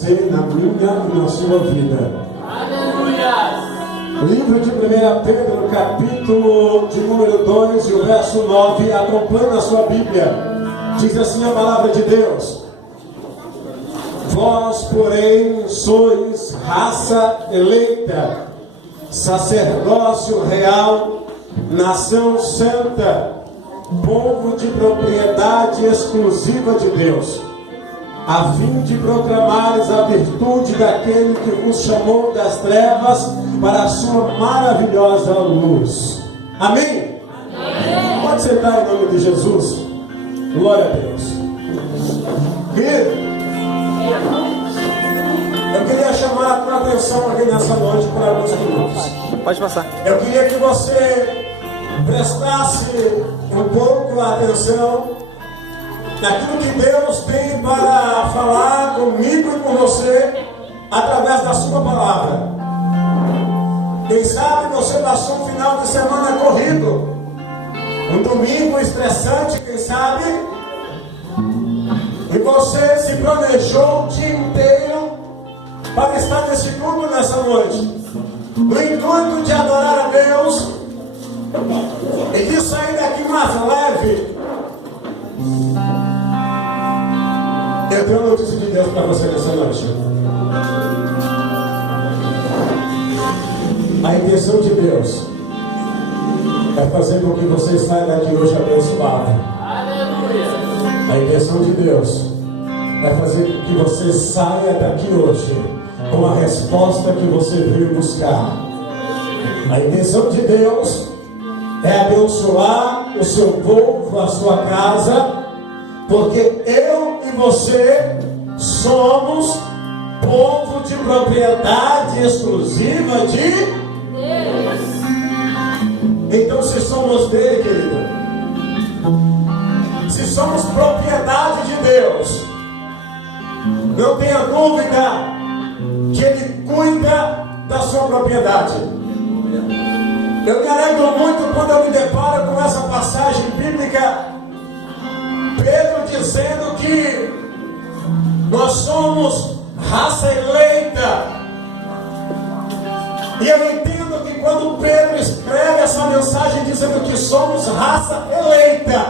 Na minha e na sua vida. Aleluia! Livro de 1 Pedro, capítulo de número 2 e o verso 9. Acompanhe na sua Bíblia. Diz assim a palavra de Deus: Vós, porém, sois raça eleita, sacerdócio real, nação santa, povo de propriedade exclusiva de Deus, a fim de proclamares a virtude daquele que vos chamou das trevas para a sua maravilhosa luz. Amém? Amém. Pode sentar em nome de Jesus. Glória a Deus. Querido, eu queria chamar a tua atenção aqui nessa noite por alguns minutos. Pode passar. Eu queria que você prestasse um pouco a atenção naquilo que Deus tem para falar comigo e com você através da sua palavra. Quem sabe você passou um final de semana corrido, um domingo estressante, quem sabe, e você se planejou o dia inteiro para estar nesse culto nessa noite, no intuito de adorar a Deus e de sair daqui mais leve. Eu tenho uma notícia de Deus para você nessa noite. A intenção de Deus é fazer com que você saia daqui hoje abençoado. Aleluia! A intenção de Deus é fazer com que você saia daqui hoje com a resposta que você veio buscar. A intenção de Deus é abençoar o seu povo, a sua casa, porque eu e você somos povo de propriedade exclusiva de Deus. Então, se somos dele, querido, se somos propriedade de Deus, não tenha dúvida que ele cuida da sua propriedade. Eu me alegro muito quando eu me deparo com essa passagem bíblica, Pedro dizendo que nós somos raça eleita. E eu entendo que quando Pedro escreve essa mensagem dizendo que somos raça eleita,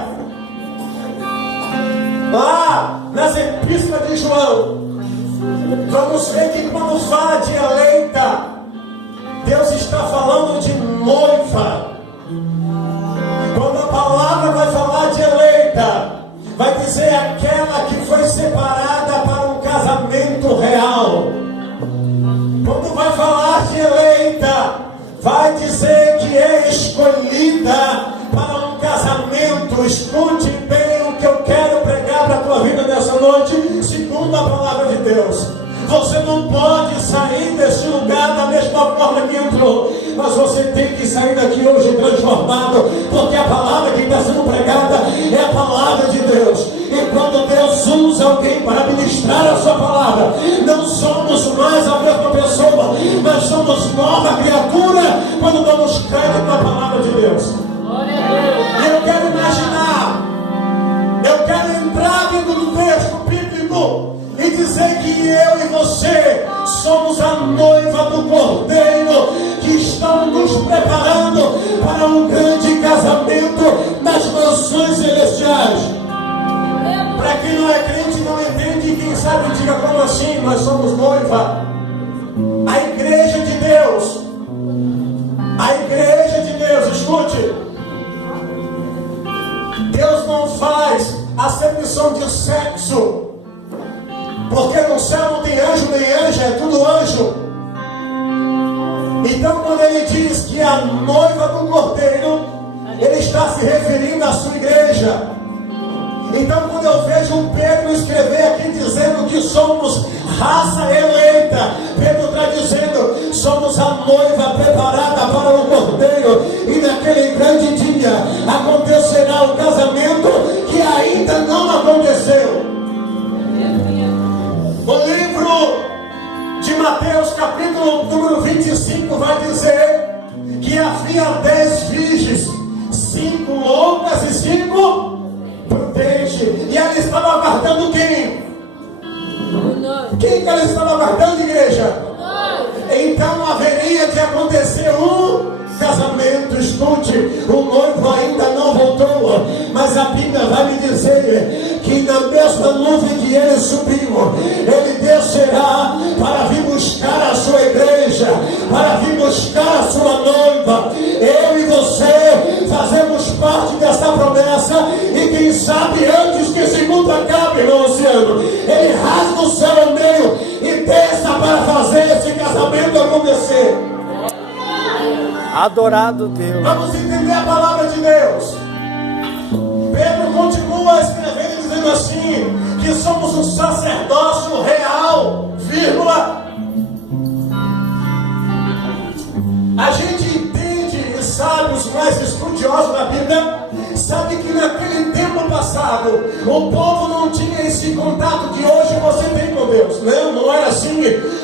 lá nas epístolas de João, vamos ver que quando fala de eleita, Deus está falando de noiva. Quando a palavra vai falar de eleita, vai dizer aquela que foi separada para um casamento real. Quando vai falar de eleita, vai dizer que é escolhida para um casamento. Escute bem o que eu quero pregar para a tua vida nessa noite, segundo a palavra de Deus. Você não pode sair desse lugar da mesma forma que entrou, mas você tem que sair daqui hoje transformado, porque a palavra que está sendo pregada é a palavra de Deus. E quando Deus usa alguém para ministrar a sua palavra, não somos mais a mesma pessoa, mas somos nova criatura quando damos crédito na palavra de Deus. Glória a Deus. E eu quero imaginar, eu quero entrar dentro do texto bíblico e dizer que eu e você somos a noiva do Cordeiro, que estão nos preparando para um grande casamento nas mansões celestiais. Para quem não é crente, não entende, quem sabe diga como assim, nós somos noiva. A igreja de Deus, a igreja de Deus, escute, Deus não faz acepção de sexo, porque no céu não tem anjo nem anja, é tudo anjo. Então quando ele diz que é a noiva do Cordeiro, ele está se referindo à sua igreja. Então quando eu vejo o Pedro escrever aqui dizendo que somos raça eleita, Pedro está dizendo, somos a noiva preparada para o Cordeiro, e naquele grande dia acontecerá o casamento que ainda não aconteceu. O livro de Mateus, capítulo número 25, vai dizer que havia 10 virgens, 5 loucas e 5 prudentes. E ela estava aguardando quem? Quem que ela estava aguardando, igreja? Então haveria de acontecer um casamento. Escute, o noivo ainda não voltou, mas a Bíblia vai me dizer que na mesma nuvem que ele subiu, ele descerá para vir buscar a sua igreja, para vir buscar a sua noiva. Eu e você fazemos parte dessa promessa, e quem sabe antes que esse mundo acabe, irmão Luciano, ele rasga o céu ao meio e desça para fazer esse casamento acontecer. Adorado Deus. Vamos entender a palavra de Deus. Pedro continua escrevendo dizendo assim, que somos um sacerdócio real, vírgula. A gente entende e sabe, os mais estudiosos da Bíblia, sabe que naquele tempo passado, o povo não tinha esse contato que hoje você tem com Deus. Não era assim.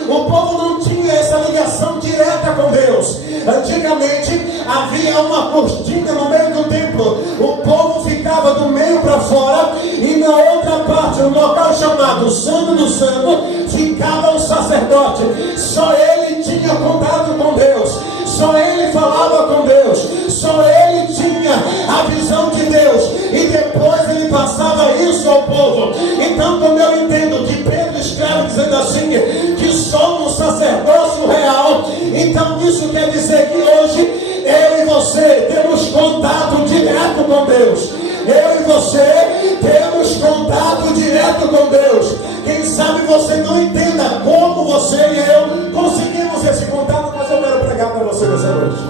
O povo não tinha essa ligação direta com Deus. Antigamente havia uma cortina no meio do templo. O povo ficava do meio para fora, e na outra parte, um local chamado Santo do Santo, ficava o sacerdote. Só ele tinha contato com Deus. Só ele falava com Deus. Só ele tinha a visão de Deus. E depois ele passava isso ao povo. Então, quando eu entendo que Pedro escreve dizendo assim, que somos sacerdócio real, então isso quer dizer que hoje eu e você temos contato direto com Deus. Eu e você temos contato direto com Deus. Quem sabe você não entenda como você e eu conseguimos esse contato, mas eu quero pregar para você nessa noite.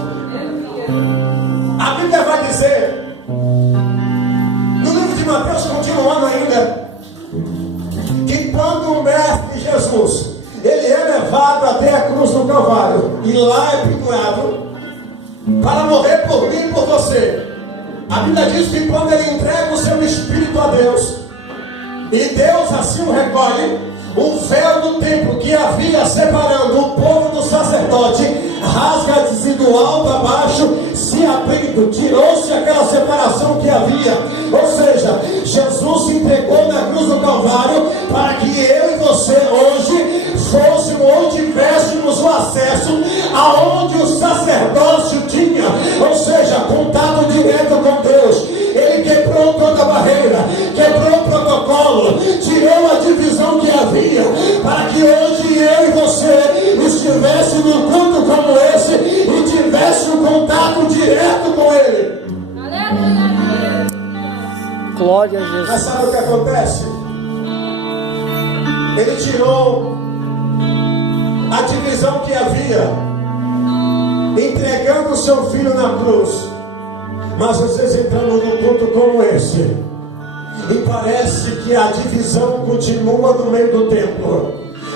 A Bíblia vai dizer, no livro de Mateus, continuando ainda, que quando o Mestre Jesus, ele é levado até a cruz do Calvário, e lá é pendurado, para morrer por mim e por você. A Bíblia diz que quando ele entrega o seu espírito a Deus, e Deus assim o recolhe, o véu do templo que havia separando o povo do sacerdote rasga-se do alto a baixo, se abrindo, tirou-se aquela separação que havia. Ou seja, Jesus se entregou na cruz do Calvário para que eu e você hoje fôssemos ou tivéssemos o acesso aonde o sacerdócio tinha, ou seja, contato direto com Deus. Ele quebrou toda a barreira, quebrou o protocolo, tirou a divisão que havia, para que hoje eu e você estivesse num culto como esse e tivesse um contato direto com Ele. Aleluia. Glória a Jesus. Mas sabe o que acontece? Ele tirou a divisão que havia, entregando o seu filho na cruz. Mas vocês entrando num culto como esse, e parece que a divisão continua no meio do templo.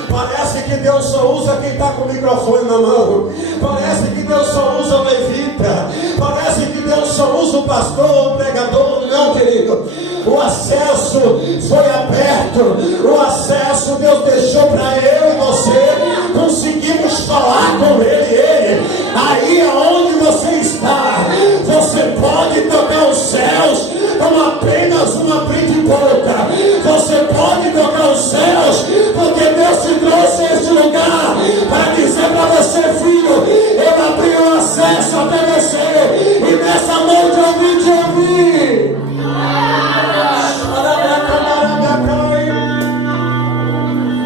Parece que Deus só usa quem está com o microfone na mão. Parece que Deus só usa o levita. Parece que Deus só usa o pastor, o pregador. Não, querido. O acesso foi aberto. O acesso Deus deixou para eu e você. Conseguimos falar com Ele. Aí aonde você está, você pode tocar os céus com apenas uma boca. Você pode tocar os céus, porque Deus te trouxe a este lugar para dizer para você, filho, eu abri o acesso até você, e nessa noite eu vim te ouvir.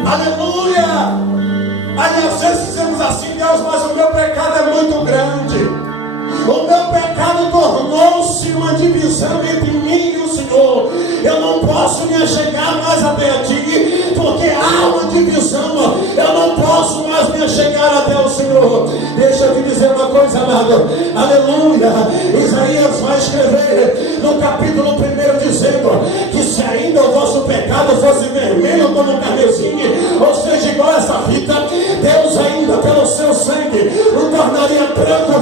Aleluia! Aí às vezes dizemos assim, Deus, mas o meu pecado é muito grande. O meu pecado tornou-se uma divisão entre mim e o Senhor. Eu não posso me achegar mais até a ti, porque há uma divisão. Eu não posso mais me achegar até o Senhor. Deixa eu te dizer uma coisa, amado. Aleluia. Isaías vai escrever no capítulo 1 dizendo que se ainda o vosso pecado fosse vermelho como carmesim, ou seja, igual essa fita, Deus ainda pelo seu sangue o tornaria branco